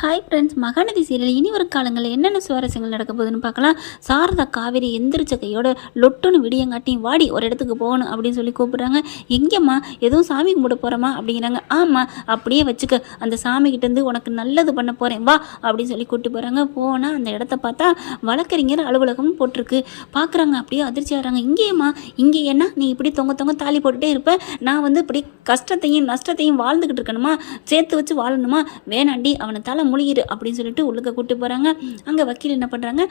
Hi friends Mahanadi serial இனி ஒரு காலங்களில் என்னென்ன சுவாரஸ்யங்கள் நடக்க போகுதுன்னு பார்க்கலாம். சாரதா காவேரி எந்திரிச்ச கையோட லொட்டுன்னு விடியங்காட்டி வாடி ஒரு இடத்துக்கு போகணும் அப்படின்னு சொல்லி கூப்பிடுறாங்க. எங்கேம்மா எதுவும் சாமி கும்பிட போகிறோமா அப்படிங்கிறாங்க. ஆமாம் அப்படியே வச்சுக்க. அந்த சாமிகிட்டேருந்து உனக்கு நல்லது பண்ண போகிறேன் வா அப்படின்னு சொல்லி கூப்பிட்டு போகிறாங்க போனால் அந்த இடத்த பார்த்தா வழக்கறிஞர் அலுவலகம் போட்டிருக்கு. பார்க்குறாங்க அப்படியே அதிர்ச்சி ஆகிறாங்க. இங்கேயம்மா இங்கே என்ன? நீ இப்படி தொங்க தொங்க தாலி போட்டுகிட்டே இருப்ப. நான் வந்து இப்படி கஷ்டத்தையும் நஷ்டத்தையும் வாழ்ந்துக்கிட்டு இருக்கணுமா? சேர்த்து வச்சு வாழணுமா? வேணாண்டி அவனை தலை முழுகிடு அப்படின்னு சொல்லிட்டு உள்ளுக்க கூப்பிட்டு போகிறாங்க அங்கே வக்கீல் என்ன பண்ணுறாங்க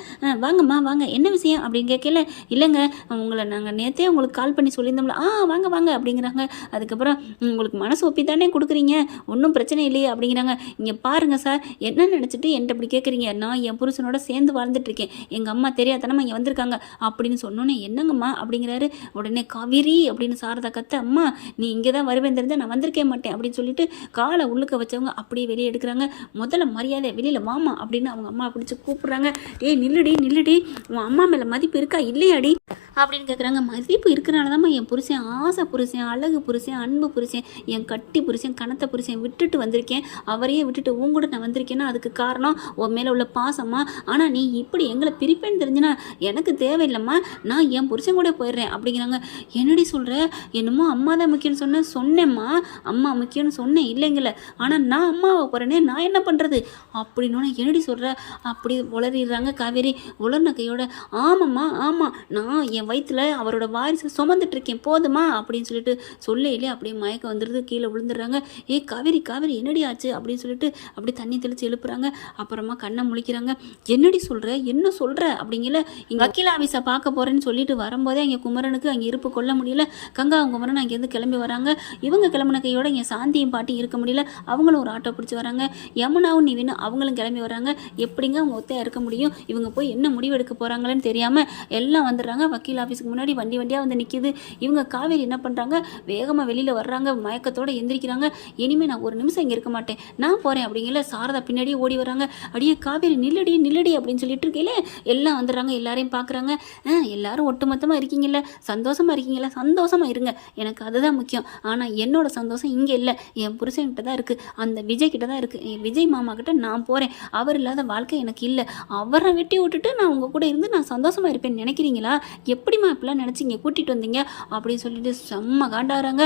வாங்கம்மா வாங்க. என்ன விஷயம்? அப்படின்னு கேட்கல இல்லைங்க உங்களை நாங்கள் நேற்றே உங்களுக்கு கால் பண்ணி சொல்லியிருந்தோம்ல. ஆ வாங்க வாங்க அப்படிங்கிறாங்க. அதுக்கப்புறம் உங்களுக்கு மனசு ஒப்பி தானே கொடுக்குறீங்க? ஒன்றும் பிரச்சனை இல்லையே அப்படிங்கிறாங்க. இங்கே பாருங்கள் சார் என்ன நினச்சிட்டு என்கிட்ட இப்படி கேட்குறீங்க? நான் என் புருஷனோட சேர்ந்து வாழ்ந்துட்டுருக்கேன். எங்கள் அம்மா தெரியாதனமா இங்கே வந்திருக்காங்க. அப்படின்னு சொன்னோன்னே என்னங்கம்மா? அப்படிங்கிறாரு. உடனே காவேரி அப்படின்னு சாரதா கத்த அம்மா நீ இங்கே தான் வருவேன் தெரிஞ்சால் நான் வந்திருக்கே மாட்டேன் அப்படின்னு சொல்லிட்டு காலை உள்ளுக்க வச்சவங்க அப்படியே வெளியே எடுக்கிறாங்க. முதல்ல மரியாதை வெளியில் வாமா அப்படின்னு அவங்க அம்மா பிடிச்சி கூப்பிட்றாங்க. ஏய் நில்லுடி நில்லுடி. உன் அம்மா மேலே மதிப்பு இருக்கா? இல்லையாடி? அப்படின்னு கேட்குறாங்க மதிப்பு இருக்கிறனால தான் என் புருஷன் ஆசை புருஷன் அழகு புருஷன் அன்பு புருஷன் என் கட்டி புருஷன் கணத்த புருஷன் விட்டுட்டு வந்திருக்கேன். அவரையே விட்டுட்டு உன் கூட நான் வந்திருக்கேன்னா அதுக்கு காரணம் உன் மேலே உள்ள பாசமா ஆனால் நீ இப்படி எங்களை பிரிப்பேன்னு தெரிஞ்சுனா எனக்கு தேவையில்லைம்மா. நான் என் புருஷன் கூட போயிடுறேன் அப்படிங்கிறாங்க. என்னடி சொல்கிற என்னமோ அம்மா தான் முக்கியம்னு சொன்னேன் சொன்னேம்மா. அம்மா முக்கியம்னு சொன்னேன் இல்லைங்கள ஆனால் நான் அம்மாவை போகிறேனே நான் என்ன பண்ணுறது அப்படின்னு என்னடி சொல்கிற அப்படி உளறிடுறாங்க காவேரி. உளர்ன கையோட ஆமாம்மா ஆமாம் நான் என் வயிற்றில் அவரோட வாரிசை சுமந்துட்டு இருக்கேன் போதுமா? அப்படின்னு சொல்லிட்டு சொல்லையிலே அப்படியே மயக்கம் வந்துடுது கீழே விழுந்துடுறாங்க. ஏய் காவேரி காவேரி என்னடி ஆச்சு? அப்படின்னு சொல்லிட்டு அப்படியே தண்ணி தெளித்து எழுப்புறாங்க. அப்புறமா கண்ணை முழிக்கிறாங்க. என்னடி சொல்கிற என்ன சொல்கிற அப்படிங்கல இங்கே வக்கீல் ஆஃபீஸை பார்க்க போகிறேன்னு சொல்லிட்டு வரும்போதே அங்கே குமரனுக்கு அங்கே இருப்பு கொள்ள முடியல. கங்கா குமரன் அங்கேருந்து கிளம்பி வராங்க. இவங்க கிளம்புன கையோட இங்கே சாந்தியும் பாட்டியும் இருக்க முடியல. அவங்களும் ஒரு ஆட்டோ பிடிச்சி வராங்க. யமுனாவும் நிவினும் அவங்களும் கிளம்பி வராங்க எப்படிங்க அவங்க ஒத்தையாக இருக்க முடியும்? இவங்க போய் என்ன முடிவு எடுக்க போகிறாங்களேன்னு தெரியாமல் எல்லாம் வந்துடுறாங்க. வக்கீல் ஆஃபீஸுக்கு முன்னாடி வண்டி வண்டியாக வந்து நிற்கிது இவங்க காவேரி என்ன பண்ணுறாங்க வேகமாக வெளியில் வர்றாங்க. மயக்கத்தோடு எந்திரிக்கிறாங்க. இனிமேல் நான் ஒரு நிமிஷம் இங்கே இருக்க மாட்டேன். நான் போகிறேன் அப்படிங்கல சாரதா பின்னாடியே ஓடி வராங்க அடியே காவேரி நில்லடி நில்லடி அப்படின்னு சொல்லிட்டு இருக்கீங்களே எல்லாம் வந்துடுறாங்க. எல்லாரையும் பார்க்குறாங்க எல்லாரும் ஒட்டுமொத்தமாக இருக்கீங்கல்ல. சந்தோஷமாக இருக்கீங்களா சந்தோஷமாக இருங்க. எனக்கு அதுதான் முக்கியம். ஆனால் என்னோட சந்தோஷம் இங்கே இல்லை. என் புருஷன்கிட்ட தான் இருக்குது அந்த விஜய் கிட்ட தான் இருக்குது என் விஜய் மாமா கிட்ட நான் போகிறேன் அவர் இல்லாத வாழ்க்கை எனக்கு இல்லை. அவரை வெட்டி விட்டுட்டு நான் உங்கள் கூட இருந்து நான் சந்தோஷமாக இருப்பேன்னு நினைக்கிறீங்களா? எப்படிம்மா இப்படிலாம் நினச்சி இங்கே கூட்டிகிட்டு வந்தீங்க. அப்படின்னு சொல்லிட்டு செம்ம காண்டாடுறாங்க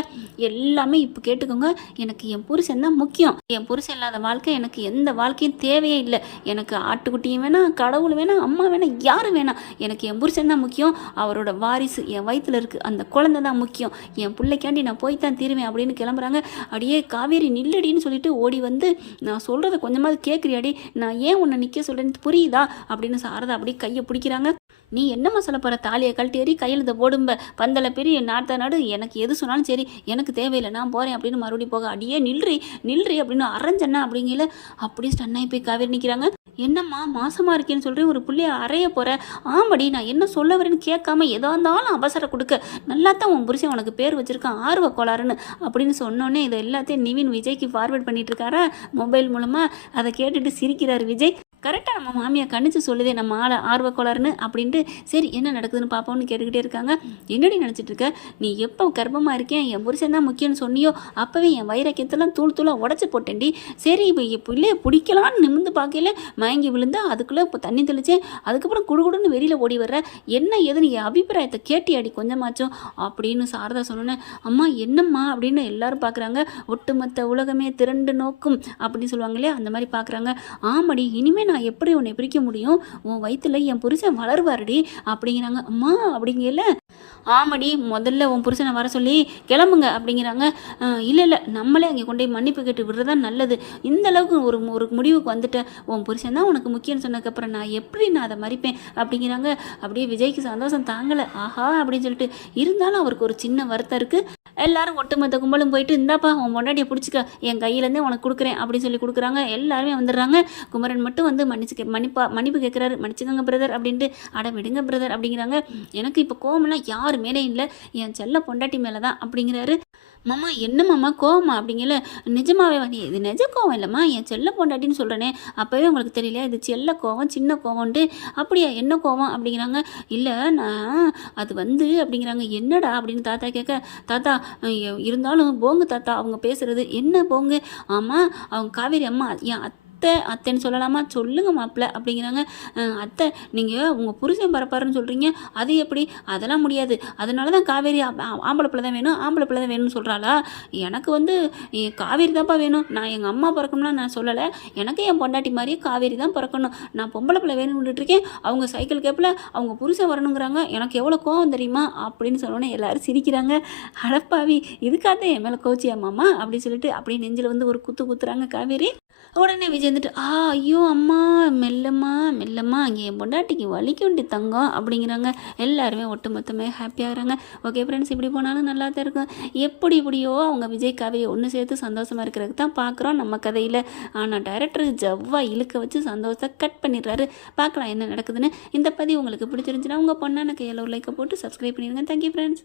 எல்லாமே இப்போ கேட்டுக்கோங்க. எனக்கு என் புருஷன் தான் முக்கியம். என் புருஷன் இல்லாத வாழ்க்கை எனக்கு எந்த வாழ்க்கையும் தேவையே இல்லை. எனக்கு ஆட்டுக்குட்டியும் வேணாம் கடவுள் வேணாம் அம்மா வேணாம் யாரும் வேணாம். எனக்கு என் புருஷன் தான் முக்கியம். அவரோட வாரிசு என் வயிற்றில் இருக்குது அந்த குழந்தை தான் முக்கியம். என் பிள்ளைக்காண்டி நான் போய் தான் தீருவேன் அப்படின்னு கிளம்புறாங்க. அடியே காவேரி நில்லடின்னு சொல்லிட்டு ஓடி வந்து நான் சொல்கிறத கொஞ்சம் கொஞ்சமாவது கேட்குறியாடி நான் ஏன் உன்னை நிற்க சொல்கிறேன்னு புரியுதா? அப்படின்னு சாரதா அப்படியே கையை பிடிக்கிறாங்க. நீ என்னம்மா சொல்ல போகிற தாலியை கழட்டி ஏறி கையெழுத்த போடும்ப. பந்தல பெரிய நாட்ட நாடு. எனக்கு எது சொன்னாலும் சரி எனக்கு தேவையில்லை. நான் போகிறேன் அப்படின்னு மறுபடியும் போக அடியே நில்றி நில்றி அப்படின்னு அரைஞ்சண்ணா அப்படிங்கல அப்படியே ஸ்டன்னாகி போய் காவேரி நிற்கிறாங்க என்னம்மா மாசமாக இருக்கேன்னு சொல்கிறேன் ஒரு பிள்ளைய அறைய போகிற ஆமாடி நான் என்ன சொல்ல வரேன்னு கேட்காம எதா இருந்தாலும் அவசரம் கொடுக்க. நல்லா தான் உன் புருஷன் உனக்கு பேர் வச்சுருக்கான் ஆர்வ கோளாறுன்னு அப்படின்னு சொன்னோன்னே இதை எல்லாத்தையும் நிவின் விஜய்க்கு ஃபார்வேர்ட் பண்ணிட்டு இருக்காரா? மொபைல் மூலமாக அதை கேட்டுட்டு சிரிக்கிறார் விஜய். கரெக்டாக நம்ம மாமியார் கணிச்சு சொல்லுதே நம்ம ஆளை ஆர்வக்கோளாறுன்னு அப்படின்ட்டு சரி என்ன நடக்குதுன்னு பார்ப்போம்னு கேட்டுக்கிட்டே இருக்காங்க. என்னடி நினச்சிட்டு இருக்க நீ எப்போ கர்ப்பமாக இருக்கேன் என் புருஷன் தான் முக்கியம்னு சொன்னியோ அப்போவே என் வைரக்கியத்தெல்லாம் தூள் தூளாக உடச்சி போட்டேன்டி. சரி இப்போ என் பிடிக்கலான்னு நிமிந்து பார்க்கல மயங்கி விழுந்தா அதுக்குள்ளே இப்போ தண்ணி தெளிச்சேன். அதுக்கப்புறம் குடுகுடுன்னு வெளியில் ஓடி வர்ற என்ன ஏதுன்னு என் அபிப்பிராயத்தை கேட்டியாடி கொஞ்சமாச்சும்? அப்படின்னு சாரதா சொன்னோன்னே அம்மா என்னம்மா? அப்படின்னு எல்லாரும் பார்க்குறாங்க ஒட்டுமொத்த உலகமே திரண்டு நோக்கும் அப்படின்னு சொல்லுவாங்க இல்லையா? அந்த மாதிரி பார்க்குறாங்க ஆமாடி இனிமேல் நான் எப்படி உன்னை பிரிக்க முடியும்? உன் வயிற்றுல என் புருஷன் வளருவாருடி. அப்படிங்கிறாங்க. அம்மா அப்படிங்கல. ஆமாடி முதல்ல உன் புருஷனை வர சொல்லி கிளம்புங்க அப்படிங்கிறாங்க. இல்லை இல்லை நம்மளே அங்கே கொண்டு போய் மன்னிப்பு கேட்டு விடுறதா நல்லது. இந்த அளவுக்கு ஒரு ஒரு முடிவுக்கு வந்துட்டேன். உன் புருஷன் தான் உனக்கு முக்கியம்னு சொன்னதுக்கப்புறம் நான் எப்படி நான் அதை மறிப்பேன்? அப்படிங்கிறாங்க. அப்படியே விஜய்க்கு சந்தோஷம் தாங்கலை. ஆஹா அப்படின்னு சொல்லிட்டு. இருந்தாலும் அவருக்கு ஒரு சின்ன வருத்தம் இருக்குது எல்லாரும் ஒட்டுமொத்த கும்பலும் போயிட்டு இந்தாப்பா உன் பொண்டாட்டியை பிடிச்சிக்க என் கையிலேருந்தே உனக்கு கொடுக்குறேன் அப்படின்னு சொல்லி கொடுக்குறாங்க. எல்லாருமே வந்துடுறாங்க. குமரன் மட்டும் வந்து மன்னிச்சு மன்னிப்பா மன்னிப்பு கேட்குறாரு மன்னிச்சுக்கோங்க பிரதர் அப்படின்ட்டு அட விடுங்க பிரதர் அப்படிங்கிறாங்க. எனக்கு இப்போ கோமெல்லாம் யார் மேலே இல்லை. என் செல்ல பொண்டாட்டி மேலே தான் அப்படிங்கிறாரு. மாமா என்ன மாமா கோவமா? அப்படிங்கல நிஜமாவே வந்து இது நிஜ கோவம் இல்லைம்மா என் செல்ல பொண்டாட்டின்னு சொல்கிறேனே அப்போவே உங்களுக்கு தெரியல இது செல்ல கோவம் சின்ன கோவம்ட்டு அப்படியா என்ன கோவம்? அப்படிங்கிறாங்க. இல்லை நான் அது வந்து அப்படிங்கிறாங்க. என்னடா? அப்படின்னு தாத்தா கேட்க தாத்தா இருந்தாலும் போங்க தாத்தா அவங்க பேசுகிறது என்ன போங்க? ஆமாம் அவங்க காவேரி அம்மா என் அத்தை அத்தை அத்தைன்னு சொல்லலாமா? சொல்லுங்க மாப்பிள்ள அப்படிங்கிறாங்க. அத்தை நீங்கள் உங்கள் புருஷன் பரப்பாருன்னு சொல்கிறீங்க அது எப்படி? அதெல்லாம் முடியாது. அதனால தான் காவேரி ஆம்பளை பிள்ளை தான் வேணும் ஆம்பளை பிள்ளை தான் வேணும்னு சொல்கிறாளா எனக்கு வந்து என் காவேரி தான்ப்பா வேணும். நான் எங்கள் அம்மா பிறக்கணும்னா நான் சொல்லலை. எனக்கு என் பொண்டாட்டி மாதிரியே காவேரி தான் பிறக்கணும். நான் பொம்பளை பிள்ளை வேணும்னு இருக்கேன். அவங்க சைக்கிள் கேப்பில் அவங்க புருஷன் வரணுங்கிறாங்க. எனக்கு எவ்வளோ கோவம் தெரியுமா? அப்படின்னு சொன்னோன்னே எல்லாரும் சிரிக்கிறாங்க. அடப்பாவி இதுக்காக என் மேலே கோச்சியா மாமா? அப்படின்னு சொல்லிட்டு அப்படியே நெஞ்சில் வந்து ஒரு குத்து குத்துறாங்க காவேரி. உடனே விஜய் வந்துட்டு ஆ ஐயோ அம்மா மெல்லம்மா மெல்லம்மா அங்கே என் பொண்டாட்டிக்கு வலிக்குண்டி தங்கம் அப்படிங்கிறாங்க. எல்லாருமே ஒட்டுமொத்தமே ஹாப்பியாகிறாங்க ஓகே ஃப்ரெண்ட்ஸ் இப்படி போனாலும் நல்லா தான் இருக்கும். எப்படி இப்படியோ அவங்க விஜய் காவேரி ஒன்று சேர்த்து சந்தோஷமாக இருக்கிறதுக்கு தான் பார்க்குறோம் நம்ம கதையில். ஆனால் டைரக்டர் ஜவ்வா இழுக்க வச்சு சந்தோஷத்தை கட் பண்ணிடுறாரு. பார்க்கலாம் என்ன நடக்குதுன்னு. இந்த பதிவு உங்களுக்கு பிடிச்சிருந்துச்சுன்னா உங்கள் பொண்ணான கையில் ஒரு லைக்கை போட்டு சப்ஸ்கிரைப் பண்ணிடுங்க. Thank you friends